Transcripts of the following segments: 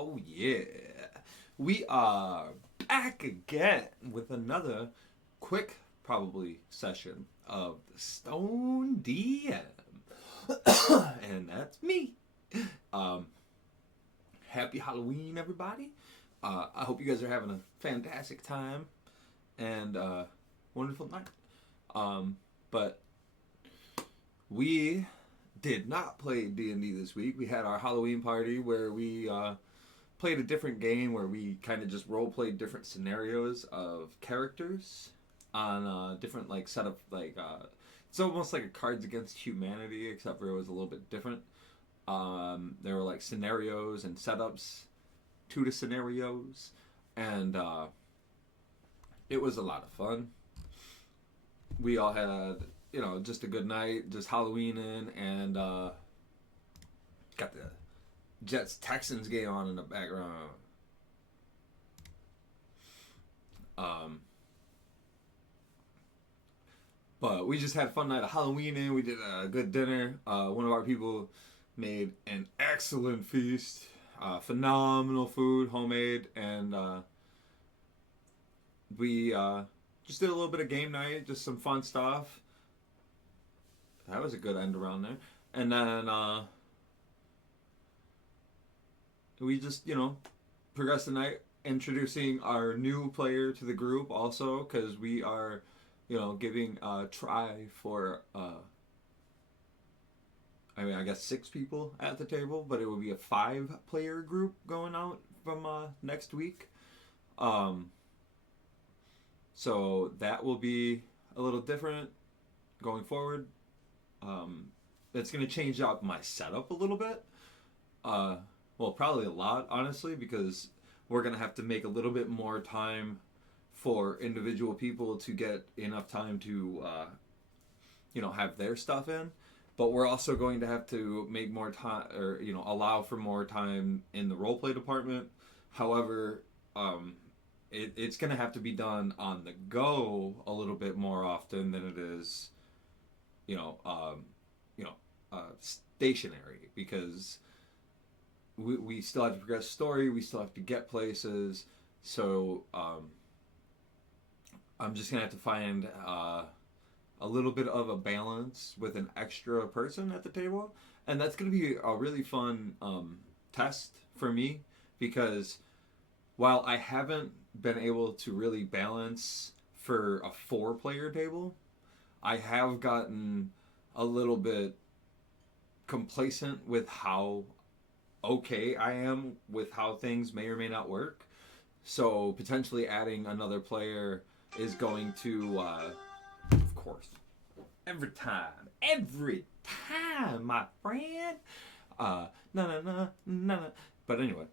Oh yeah, we are back again with another quick, probably session of the Stone DM, and that's me. Um, Happy Halloween, everybody! I hope you guys are having a fantastic time and wonderful night. But we did not play D&D this week. We had our Halloween party where we played a different game where we kind of just role played different scenarios of characters on different like set of it's almost like a Cards Against Humanity, except for it was a little bit different. There were like scenarios and setups to the scenarios, and it was a lot of fun. We all had just a good night, just Halloween in, and got the Jets Texans game on in the background. Um, but we just had a fun night of Halloween in. We did a good dinner. One of our people made an excellent feast. Phenomenal food, homemade, and we just did a little bit of game night, just some fun stuff. That was a good end around there. And then we just, progressed the night introducing our new player to the group also, because we are, giving a try for, I guess 6 people at the table, but it would be a 5-player group going out from next week. So that will be a little different going forward. It's going to change up my setup a little bit. Well, probably a lot, honestly, because we're going to have to make a little bit more time for individual people to get enough time to, have their stuff in. But we're also going to have to make more time, or, allow for more time in the roleplay department. However, it's going to have to be done on the go a little bit more often than it is, stationary, because we still have to progress story, we still have to get places, so I'm just gonna have to find a little bit of a balance with an extra person at the table, and that's gonna be a really fun test for me, because while I haven't been able to really balance for a 4-player table, I have gotten a little bit complacent with how okay I am with how things may or may not work. So potentially adding another player is going to, of course, every time, my friend. No. But anyway,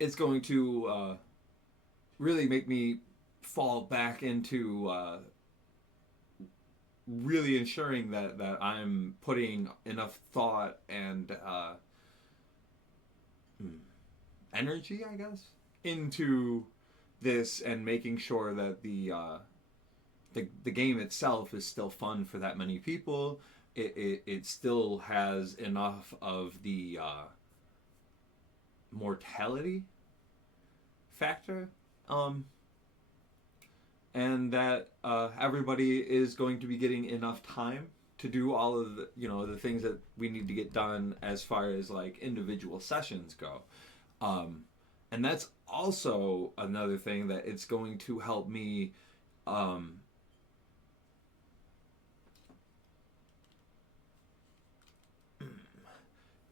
it's going to really make me fall back into really ensuring that I'm putting enough thought and energy, I guess, into this, and making sure that the game itself is still fun for that many people. It still has enough of the mortality factor, and that everybody is going to be getting enough time to do all of the things that we need to get done as far as like individual sessions go. And that's also another thing that it's going to help me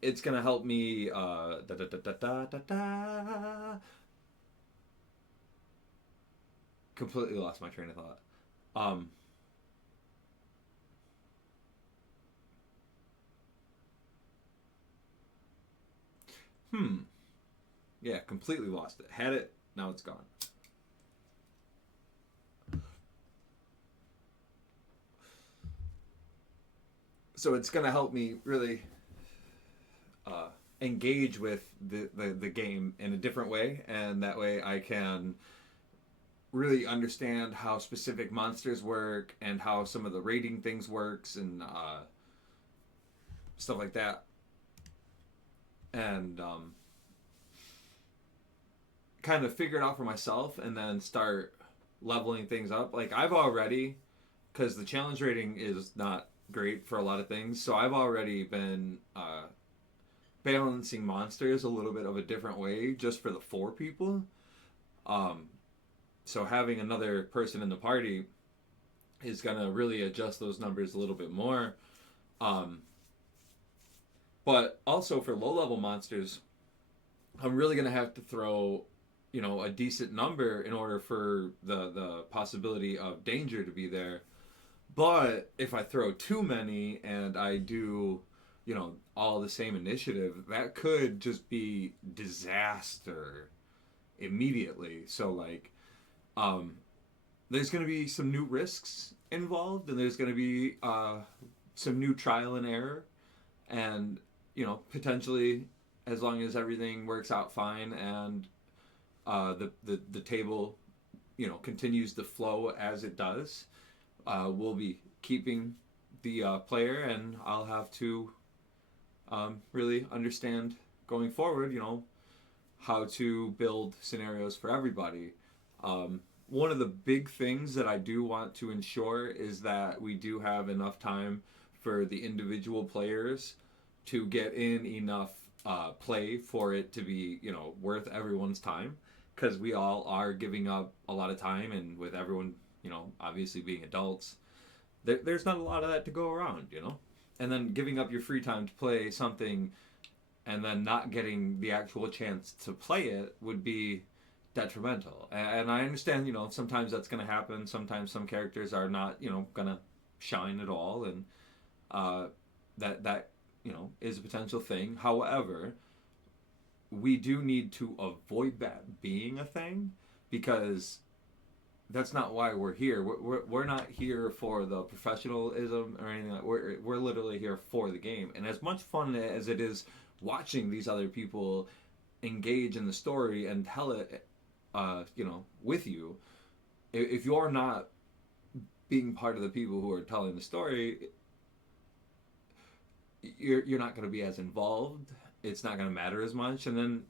it's going to help me completely lost my train of thought. Yeah, completely lost it. Had it, now it's gone. So it's going to help me really engage with the game in a different way, and that way I can really understand how specific monsters work and how some of the rating things works, and stuff like that. And kind of figure it out for myself and then start leveling things up. Like I've already, because the challenge rating is not great for a lot of things, so I've already been balancing monsters a little bit of a different way just for the 4 people. Um, so having another person in the party is gonna really adjust those numbers a little bit more. Um, but also for low level monsters, I'm really gonna have to throw, a decent number in order for the possibility of danger to be there. But if I throw too many and I do, all the same initiative, that could just be disaster immediately. So like, um, there's going to be some new risks involved, and there's going to be some new trial and error, and potentially, as long as everything works out fine and the table continues to flow as it does, we'll be keeping the player, and I'll have to really understand going forward, how to build scenarios for everybody. One of the big things that I do want to ensure is that we do have enough time for the individual players to get in enough play for it to be, worth everyone's time. Because we all are giving up a lot of time, and with everyone, obviously being adults, there's not a lot of that to go around. And then giving up your free time to play something and then not getting the actual chance to play it would be detrimental. And I understand, sometimes that's going to happen. Sometimes some characters are not, going to shine at all, and that is a potential thing. However, we do need to avoid that being a thing, because that's not why we're here. We're not here for the professionalism or anything. We're literally here for the game. And as much fun as it is watching these other people engage in the story and tell it, with you, if you're not being part of the people who are telling the story, you're not going to be as involved. It's not going to matter as much, and then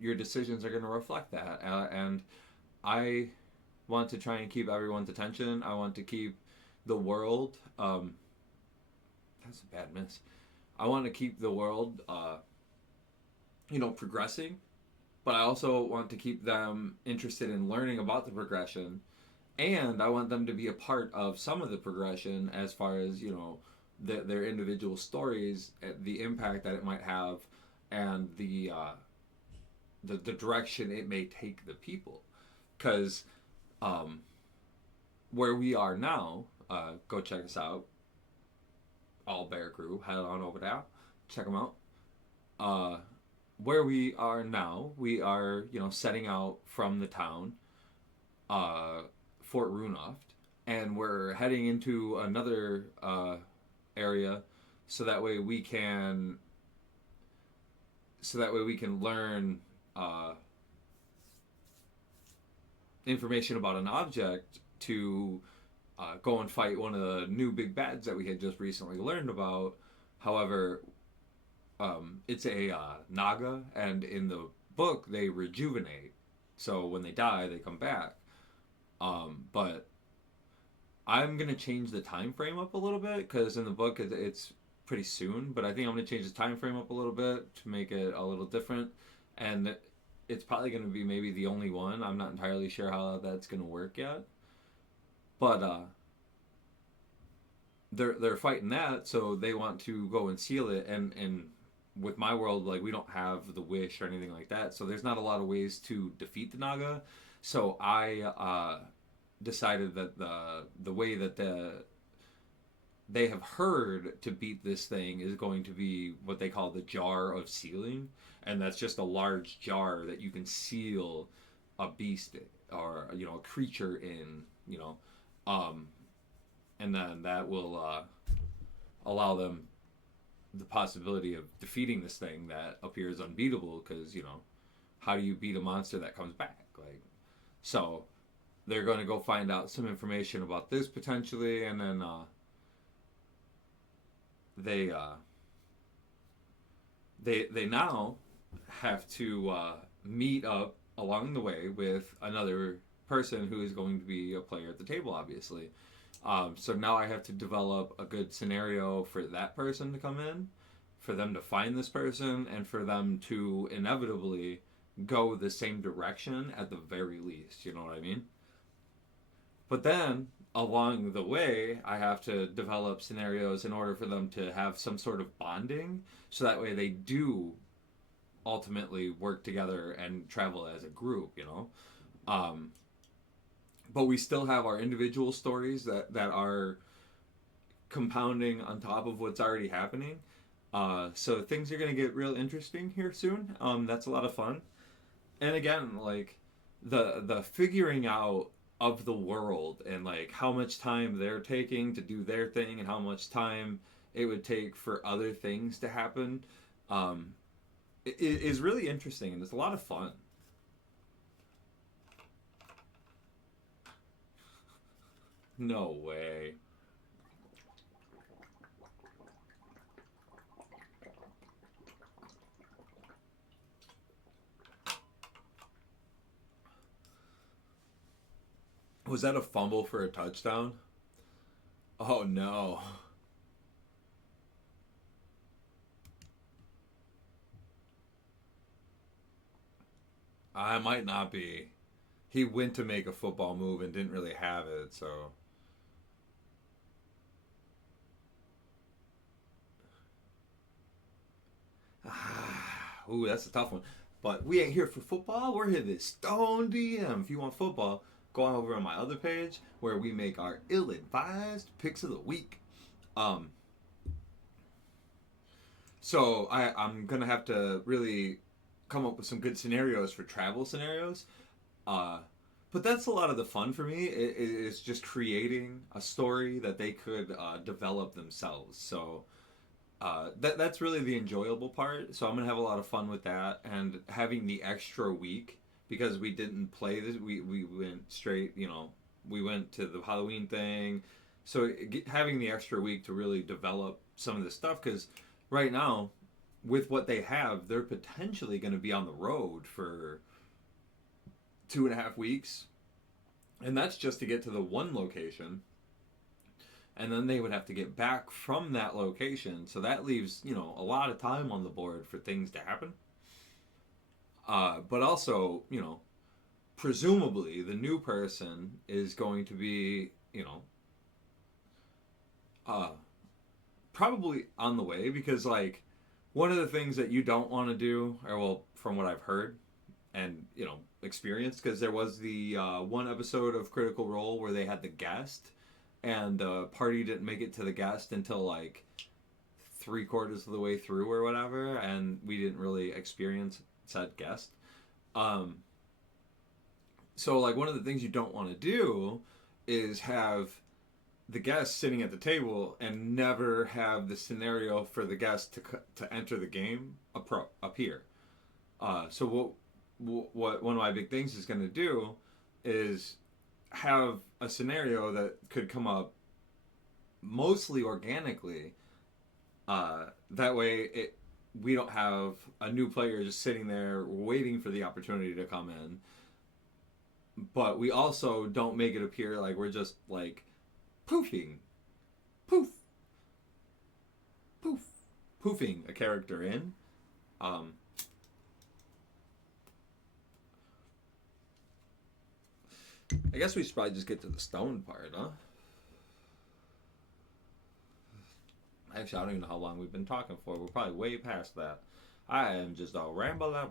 your decisions are going to reflect that. And I want to try and keep everyone's attention. I want to keep the world. That's a bad miss. I want to keep the world, progressing, but I also want to keep them interested in learning about the progression, and I want them to be a part of some of the progression as far as their individual stories, the impact that it might have, and the direction it may take the people. Because where we are now, go check us out. All Bear Crew, head on over there, check them out. Where we are now, we are setting out from the town, Fort Runoft, and we're heading into another area, so that way we can learn information about an object to go and fight one of the new big bads that we had just recently learned about. However, it's a naga, and in the book they rejuvenate, so when they die they come back. But I'm gonna change the time frame up a little bit, because in the book it's pretty soon, but I think I'm gonna change the time frame up a little bit to make it a little different, and it's probably gonna be maybe the only one. I'm not entirely sure how that's gonna work yet, but they're fighting that, so they want to go and seal it, and with my world, like, we don't have the wish or anything like that, so there's not a lot of ways to defeat the naga. So I decided that the way that they have heard to beat this thing is going to be what they call the jar of sealing, and that's just a large jar that you can seal a beast or a creature in, and then that will allow them the possibility of defeating this thing that appears unbeatable, because how do you beat a monster that comes back? Like, so they're going to go find out some information about this potentially, and then they now have to meet up along the way with another person who is going to be a player at the table, obviously. So now I have to develop a good scenario for that person to come in, for them to find this person, and for them to inevitably go the same direction at the very least. You know what I mean? But then along the way, I have to develop scenarios in order for them to have some sort of bonding, so that way they do ultimately work together and travel as a group. Um, but we still have our individual stories that are compounding on top of what's already happening. So things are going to get real interesting here soon. That's a lot of fun. And again, like the figuring out of the world and like how much time they're taking to do their thing and how much time it would take for other things to happen, it is really interesting and it's a lot of fun. No way. Was that a fumble for a touchdown? Oh no. I might not be. He went to make a football move and didn't really have it, so. Ooh, that's a tough one. But we ain't here for football. We're here to Stone DM. If you want football, go on over on my other page where we make our ill-advised picks of the week. Um, so I'm gonna have to really come up with some good scenarios for travel scenarios. Uh, but that's a lot of the fun for me. Is just creating a story that they could develop themselves. So that's really the enjoyable part. So I'm gonna have a lot of fun with that and having the extra week because we didn't play this. We went straight. We went to the Halloween thing. So having the extra week to really develop some of this stuff because right now with what they have, they're potentially going to be on the road for 2.5 weeks, and that's just to get to the one location and then they would have to get back from that location. So that leaves, a lot of time on the board for things to happen. But also, presumably the new person is going to be, uh, probably on the way because, like, one of the things that you don't want to do, or well, from what I've heard and, experienced, because there was the one episode of Critical Role where they had the guest and the party didn't make it to the guest until like 3/4 of the way through or whatever, and we didn't really experience said guest. Um, so like one of the things you don't want to do is have the guest sitting at the table and never have the scenario for the guest to enter the game appear. So what one of my big things is going to do is have a scenario that could come up mostly organically. That way, we don't have a new player just sitting there waiting for the opportunity to come in. But we also don't make it appear like we're just like poofing, poof, poof, poofing a character in. Um, I guess we should probably just get to the stone part, huh? Actually, I don't even know how long we've been talking for. We're probably way past that. I am just a rambler.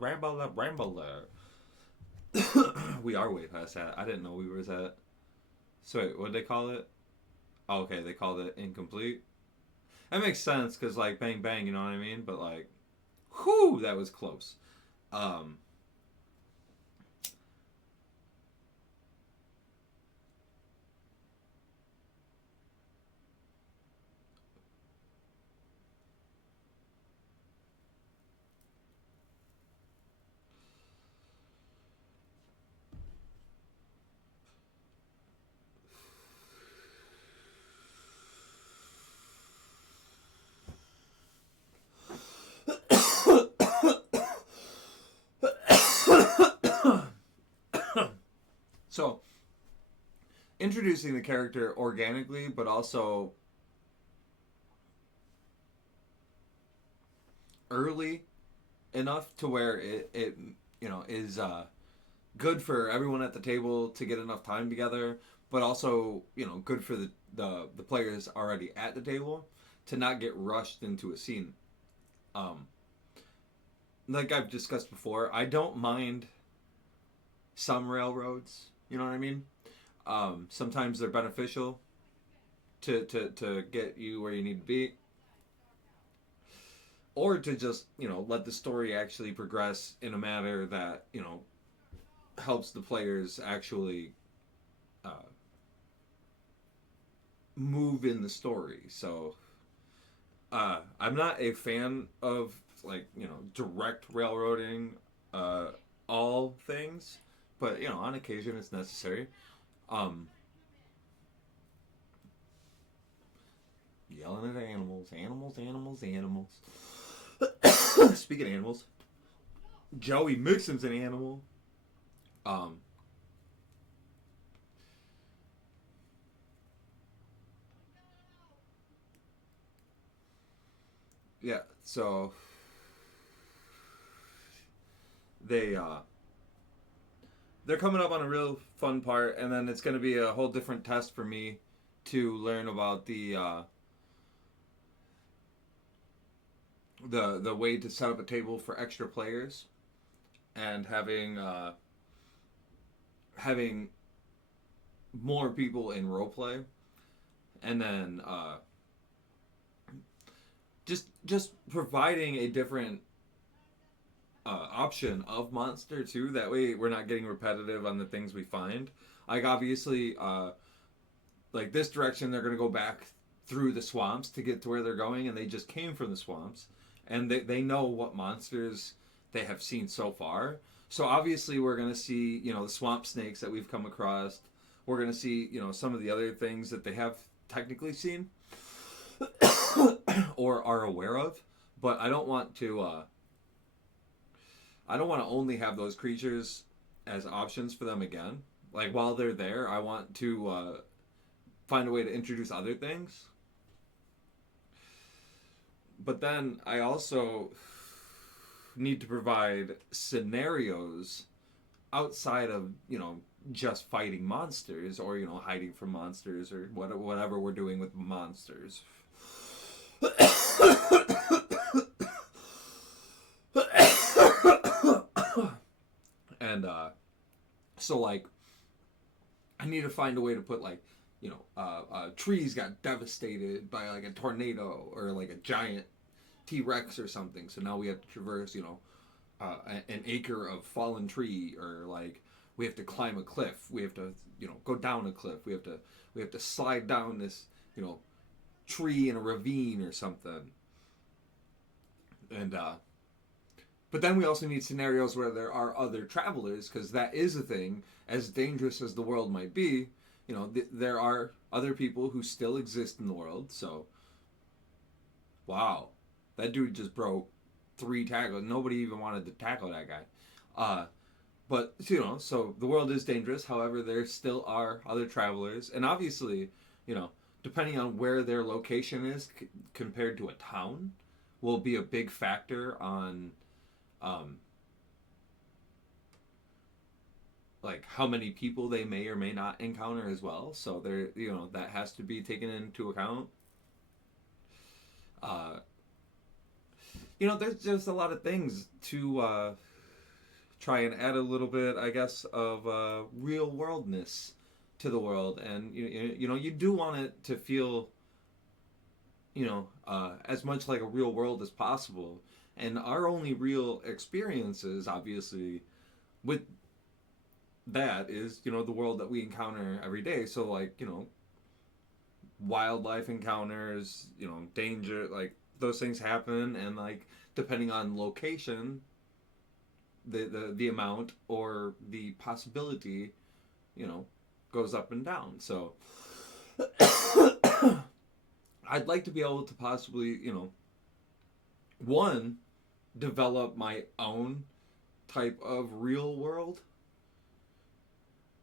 We are way past that. I didn't know we was at. So wait, what did they call it? Oh, okay, they called it incomplete. That makes sense because like bang bang, you know what I mean? But like, whew, that was close. Um, introducing the character organically, but also early enough to where it is good for everyone at the table to get enough time together, but also good for the players already at the table to not get rushed into a scene. Um, like I've discussed before, I don't mind some railroads. You know what I mean? Sometimes they're beneficial to get you where you need to be, or to just let the story actually progress in a manner that helps the players actually uh, move in the story. So I'm not a fan of direct railroading all things, but on occasion it's necessary. Um, Yelling at animals, animals, animals, animals. Speaking of animals, Joey Mixon's an animal. Um, yeah, so they they're coming up on a real fun part, and then it's going to be a whole different test for me to learn about the way to set up a table for extra players, and having more people in roleplay, and then just providing a different option of monster too. That way, we're not getting repetitive on the things we find. Like obviously, like this direction, they're gonna go back through the swamps to get to where they're going, and they just came from the swamps, and they know what monsters they have seen so far. So obviously, we're gonna see the swamp snakes that we've come across. We're gonna see some of the other things that they have technically seen or are aware of. But I don't want to. I don't want to only have those creatures as options for them again. Like while they're there, I want to find a way to introduce other things. But then I also need to provide scenarios outside of just fighting monsters, or hiding from monsters, or whatever we're doing with monsters. And so like I need to find a way to put trees got devastated by like a tornado or like a giant T-Rex or something, so now we have to traverse an acre of fallen tree, or like we have to climb a cliff, we have to go down a cliff, we have to slide down this tree in a ravine or something. And but then we also need scenarios where there are other travelers, because that is a thing. As dangerous as the world might be, there are other people who still exist in the world. So, wow, that dude just broke 3 tackles. Nobody even wanted to tackle that guy. But so the world is dangerous. However, there still are other travelers, and obviously, depending on where their location is compared to a town, will be a big factor on like how many people they may or may not encounter as well. So there, that has to be taken into account. Uh, there's just a lot of things to try and add a little bit, I guess, of real worldness to the world, and you do want it to feel, as much like a real world as possible. And our only real experiences, obviously, with that is, the world that we encounter every day. So, like, wildlife encounters, danger, like, those things happen. And, like, depending on location, the amount or the possibility, goes up and down. So, I'd like to be able to possibly, one, develop my own type of real world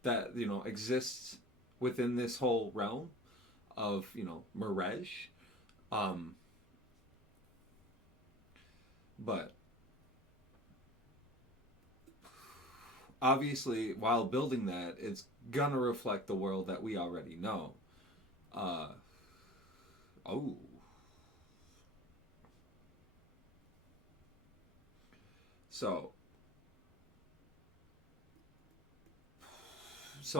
that exists within this whole realm of, Mirage. Um, but obviously, while building that, it's gonna reflect the world that we already know. Uh, oh. So,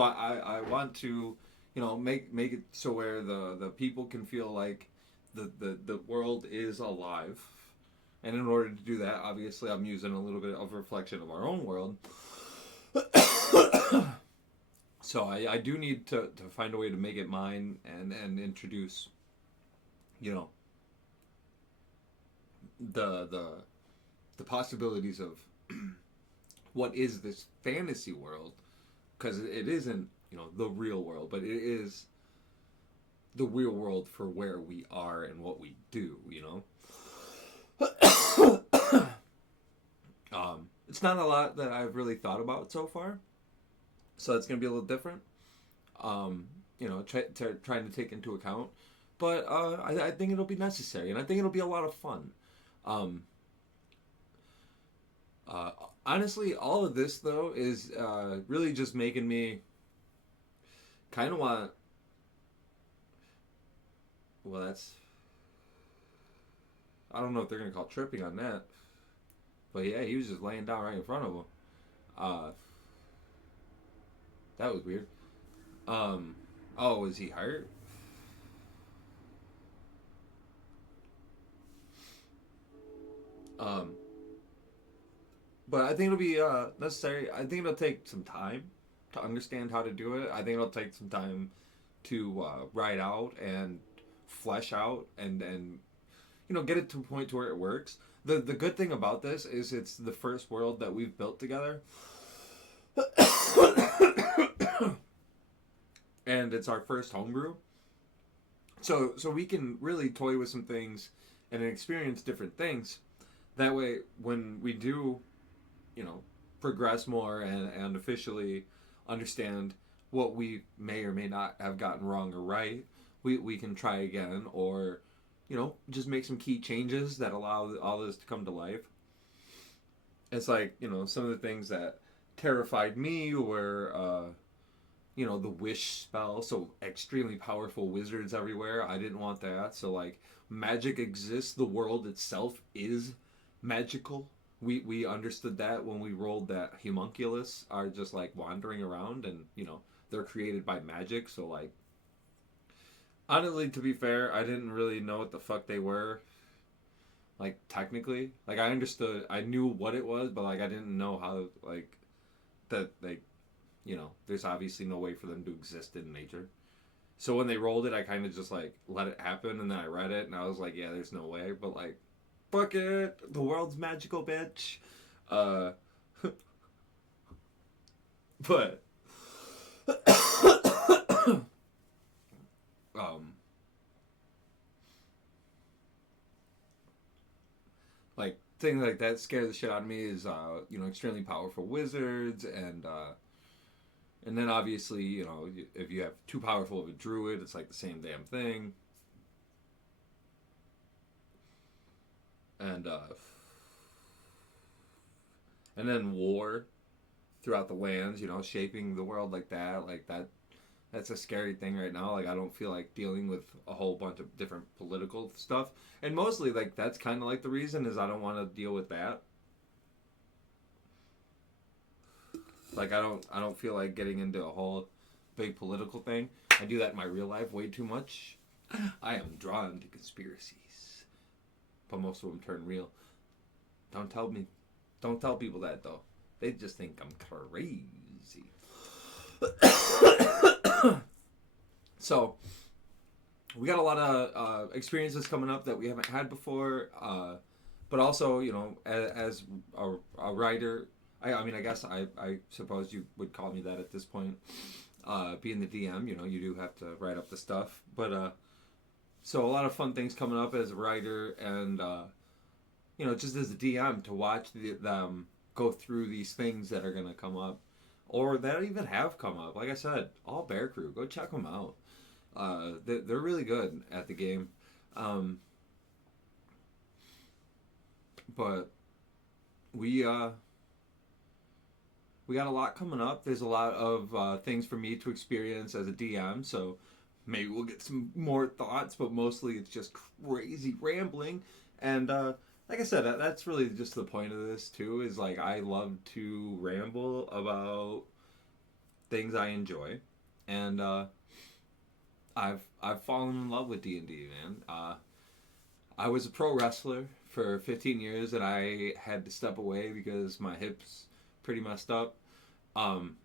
I want to, make it so where the people can feel like the world is alive. And in order to do that, obviously, I'm using a little bit of reflection of our own world. So I do need to find a way to make it mine and introduce, you know, the the possibilities of what is this fantasy world, because it isn't, the real world, but it is the real world for where we are and what we do. It's not a lot that I've really thought about so far, so it's gonna be a little different. Trying to take into account, but I think it'll be necessary, and I think it'll be a lot of fun. Um, uh, Honestly, all of this though is really just making me kind of want. Well, that's, I don't know if they're gonna call tripping on that, but yeah, he was just laying down right in front of him. Uh, that was weird. Oh, was he hurt? Um, but I think it'll be necessary. I think it'll take some time to understand how to do it. I think it'll take some time to write out and flesh out and get it to a point to where it works. The good thing about this is it's the first world that we've built together. And it's our first homebrew. So we can really toy with some things and experience different things. That way, when we do, you know, progress more and officially understand what we may or may not have gotten wrong or right, we can try again, or, just make some key changes that allow all this to come to life. It's like, some of the things that terrified me were, the wish spell, so extremely powerful wizards everywhere. I didn't want that. So, like, magic exists, the world itself is magical. We understood that when we rolled that homunculus are just like wandering around, and they're created by magic. So, like, honestly, to be fair, I didn't really know what the fuck they were, like, technically. Like, I knew what it was, but, like, I didn't know how, like, that, like, there's obviously no way for them to exist in nature. So when they rolled it, I kind of just, like, let it happen, and then I read it, and I was like, yeah, there's no way. But, like, fuck it, the world's magical, bitch. Uh, but, um, like, things like that scare the shit out of me. Is extremely powerful wizards, and then obviously, if you have too powerful of a druid, it's like the same damn thing. And and then war throughout the lands, shaping the world like that. Like, that's a scary thing right now. Like, I don't feel like dealing with a whole bunch of different political stuff. And mostly, like, that's kind of like the reason is I don't want to deal with that. Like, I don't feel like getting into a whole big political thing. I do that in my real life way too much. I am drawn to conspiracies, but most of them turn real. Don't tell people that, though. They just think I'm crazy. So, we got a lot of experiences coming up that we haven't had before, but also, as a writer, I mean, I guess I suppose you would call me that at this point. Being the DM, you do have to write up the stuff. But, so a lot of fun things coming up as a writer, and, just as a DM to watch them go through these things that are going to come up, or that even have come up. Like I said, all Bear Crew, go check them out. They're really good at the game. Um, but we we got a lot coming up. There's a lot of things for me to experience as a DM, so maybe we'll get some more thoughts, but mostly it's just crazy rambling. And like I said, that's really just the point of this too. Is like I love to ramble about things I enjoy, and I've fallen in love with D&D, man. I was a pro wrestler for 15 years, and I had to step away because my hips pretty messed up. Um,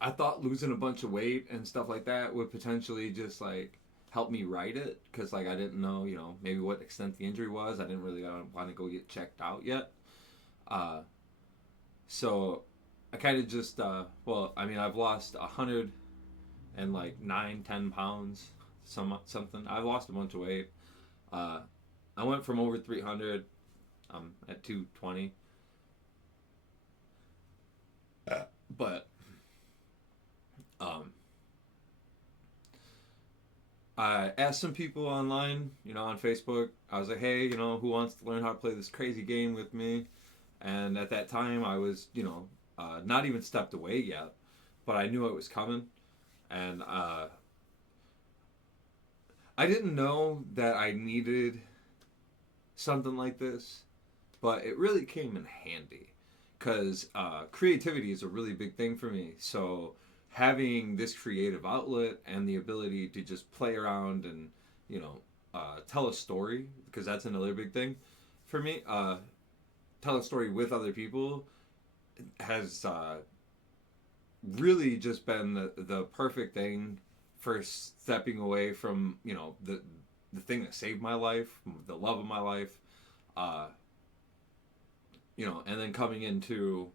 I thought losing a bunch of weight and stuff like that would potentially just like help me write it, because like I didn't know, maybe what extent the injury was. I didn't really want to go get checked out yet. So I kind of just I've lost 109-10 pounds, something. I've lost a bunch of weight. I went from over 300. At 220. But I asked some people online, on Facebook. I was like, hey, who wants to learn how to play this crazy game with me? And at that time, I was, not even stepped away yet, but I knew it was coming. And I didn't know that I needed something like this, but it really came in handy, because creativity is a really big thing for me. So having this creative outlet and the ability to just play around and tell a story, because that's another big thing for me. Tell a story with other people has really just been the perfect thing for stepping away from the thing that saved my life, the love of my life, and then coming into,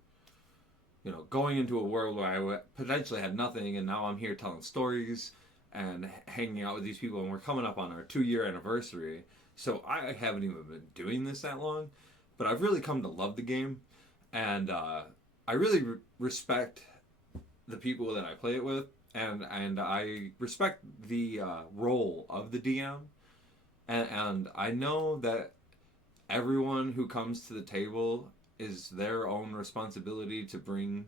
going into a world where I potentially had nothing, and now I'm here telling stories and hanging out with these people, and we're coming up on our 2-year anniversary. So I haven't even been doing this that long, but I've really come to love the game, and I really respect the people that I play it with, and I respect the role of the DM, and I know that everyone who comes to the table is their own responsibility to bring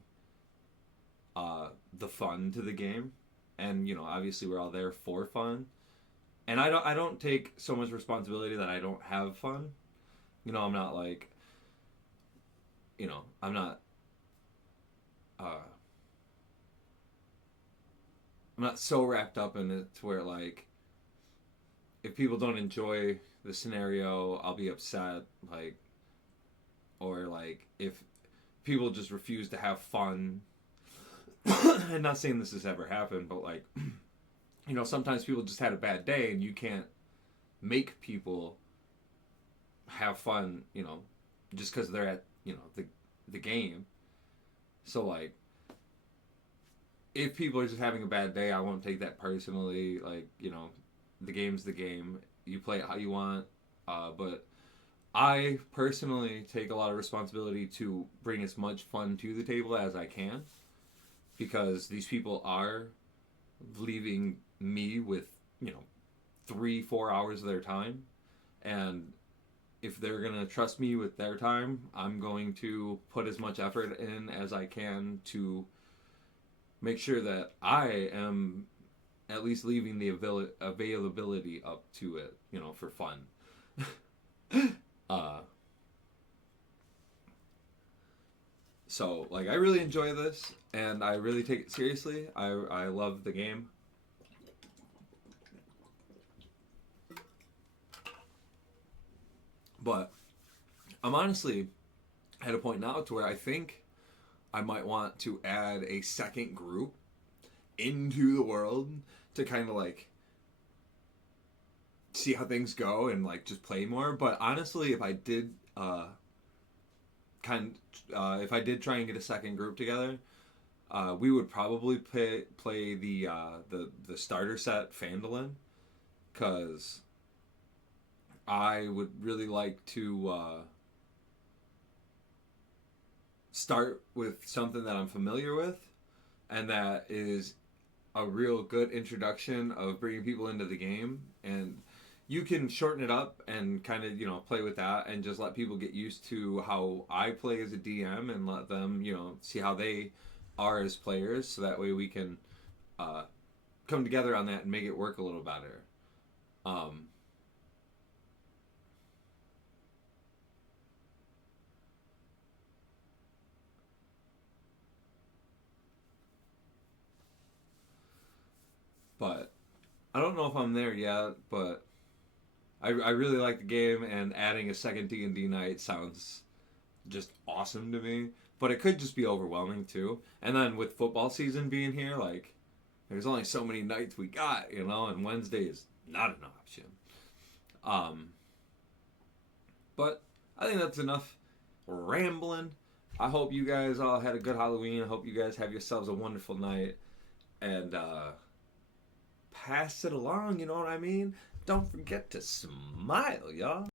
the fun to the game, and obviously we're all there for fun, and I don't take so much responsibility that I don't have fun. I'm not like, I'm not I'm not so wrapped up in it to where like if people don't enjoy the scenario, I'll be upset, like, or like if people just refuse to have fun. I'm not saying this has ever happened, but like, sometimes people just had a bad day, and you can't make people have fun, just because they're at, the game. So like, if people are just having a bad day, I won't take that personally. Like, the game's the game. You play it how you want. But I personally take a lot of responsibility to bring as much fun to the table as I can, because these people are leaving me with, 3-4 hours of their time. And if they're going to trust me with their time, I'm going to put as much effort in as I can to make sure that I am at least leaving the availability up to it, for fun. So, like, I really enjoy this, and I really take it seriously. I love the game. But I'm honestly at a point now to where I think I might want to add a second group into the world to kind of like see how things go and like just play more. But honestly, if I did if I did try and get a second group together, we would probably play the starter set Phandalin, because I would really like to start with something that I'm familiar with, and that is a real good introduction of bringing people into the game. And you can shorten it up and kind of, play with that and just let people get used to how I play as a DM and let them, see how they are as players. So that way we can come together on that and make it work a little better. Um, but I don't know if I'm there yet, but I really like the game, and adding a second D&D night sounds just awesome to me. But it could just be overwhelming too. And then with football season being here, like, there's only so many nights we got, and Wednesday is not an option. Um, but I think that's enough rambling. I hope you guys all had a good Halloween. I hope you guys have yourselves a wonderful night. And pass it along, you know what I mean? Don't forget to smile, y'all.